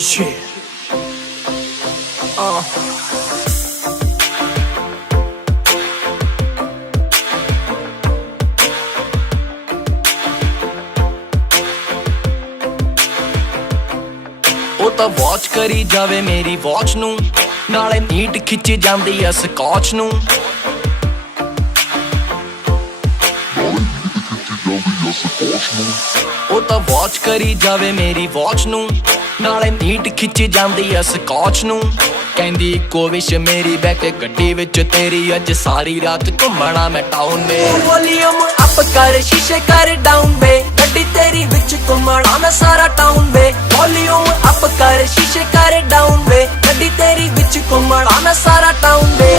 Shit. ਉਹ ਤਾਂ watch ਕਰੀ ਜਾਵੇ ਮੇਰੀ ਵਾਚ ਨੂੰ, ਨਾਲੇ ਨੀਟ ਖਿੱਚੀ ਜਾਂਦੀ ਐ ਸਕਾਚ ਨੂੰ। ਉਹ ਤਾਂ ਵਾਚ ਕਰੀ ਜਾਵੇ ਮੇਰੀ ਵਾਚ ਨੂੰ, ਨਾਲੇ ਨੀਟ ਖਿੱਚੀ ਜਾਂਦੀ ਐ ਸਕਾਚ ਨੂੰ। ਕਹਿੰਦੀ ਇੱਕੋ ਵਿਸ਼ ਮੇਰੀ ਬੈਕ ਗੱਡੀ ਵਿੱਚ ਤੇਰੀ, ਅੱਜ ਸਾਰੀ ਰਾਤ ਘੁੰਮਣਾ ਮੈਂ ਟਾਊਨ ਮੇ। ਵੋਲੀਅਮ ਅਪ ਕਰ ਸ਼ੀਸ਼ੇ ਕਰ ਡਾਊਨ ਵੇ, ਗੱਡੀ ਤੇਰੀ ਵਿੱਚ ਘੁੰਮਣਾ ਮੈਂ ਸਾਰਾ ਟਾਊਨ ਵੇ। ਵੋਲੀਅਮ ਅਪ ਕਰ ਸ਼ੀਸ਼ੇ ਕਰ ਡਾਊਨ ਵੇ, ਗੱਡੀ ਤੇਰੀ ਵਿੱਚ ਘੁੰਮਣਾ ਮੈਂ ਸਾਰਾ ਟਾਊਨ ਵੇ।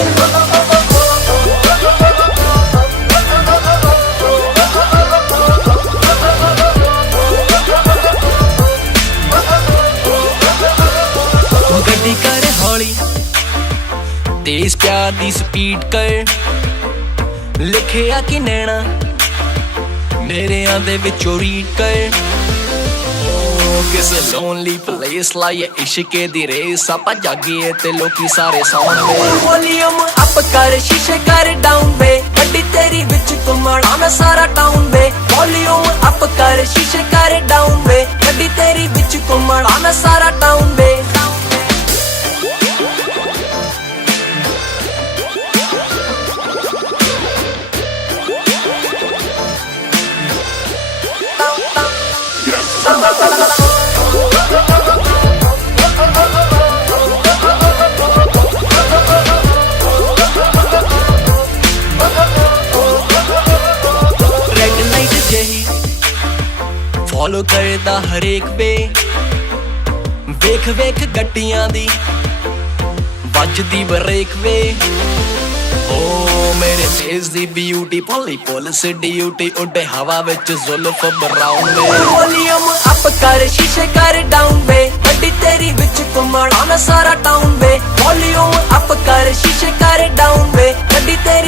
ਗੱਡੀ ਕਰ ਹੌਲੀ, ਤੇਜ਼ ਪਿਆਰ ਦੀ ਸਪੀਡ ਕਰ, ਲਿਖਿਆ ਕਿ ਨੈਣਾ ਨੇਰਿਆਂ ਦੇ ਵਿੱਚੋਂ ਰੀਡ ਕਰ। ਕਿਸੇ ਲੋਨਲੀ ਪਲੇਸ ਲਾਈਏ ਇਸ਼ਕੇ ਦੀ ਰੇਸ, ਆਪਾਂ ਜਾਗੀਏ ਤੇ ਲੋਕੀ ਸਾਰੇ ਸੌਂਦੇ। ਵੋਲੀਅਮ ਅਪ ਕਰ ਸ਼ੀਸ਼ੇ ਕਰ ਡਾਊਨ ਵੇ, ਗੱਡੀ ਤੇਰੀ ਵਿੱਚ ਘੁੰਮਣਾ ਮੈਂ ਸਾਰਾ ਟਾਊਨ ਵੇ। ਵੋਲੀਅਮ ਅਪ ਕਰ ਸ਼ੀਸ਼ੇ ਕਰ ਡਾਊਨ ਵੇ, ਗੱਡੀ ਤੇਰੀ ਵਿੱਚ ਘੁੰਮਣਾ ਮੈਂ ਸਾਰਾ ਟਾਊਨ ਵੇ। ਫੋਲੋ ਕਰਦਾ ਹਰੇਕ ਵੇ, ਵੇਖ ਵੇਖ ਗੱਡੀਆਂ ਦੀ ਵੱਜਦੀ ਬਰੇਕ ਵੇ। ਓ ਮੇਰੇ ਫੇਸ ਦੀ ਬਿਊਟੀ ਭੋਲੀ ਪੁਲਿਸ ਡਿਊਟੀ, ਉੱਡੇ ਹਵਾ ਵਿੱਚ ਜ਼ੁਲਫ ਬਰਾਊਨ ਵੇ। ਵੋਲੀਅਮ ਅਪ ਕਰ ਸ਼ੀਸ਼ੇ ਕਰ ਡਾਊਨ ਵੇ, ਗੱਡੀ ਤੇਰੀ ਵਿੱਚ ਘੁੰਮਣਾ ਮੈਂ ਸਾਰਾ ਟਾਊਨ ਵੇ। ਵੋਲੀਅਮ ਅਪ ਕਰ ਸ਼ੀਸ਼ੇ ਕਰ ਡਾਊਨ ਵੇ, ਗੱਡੀ ਤੇਰੀ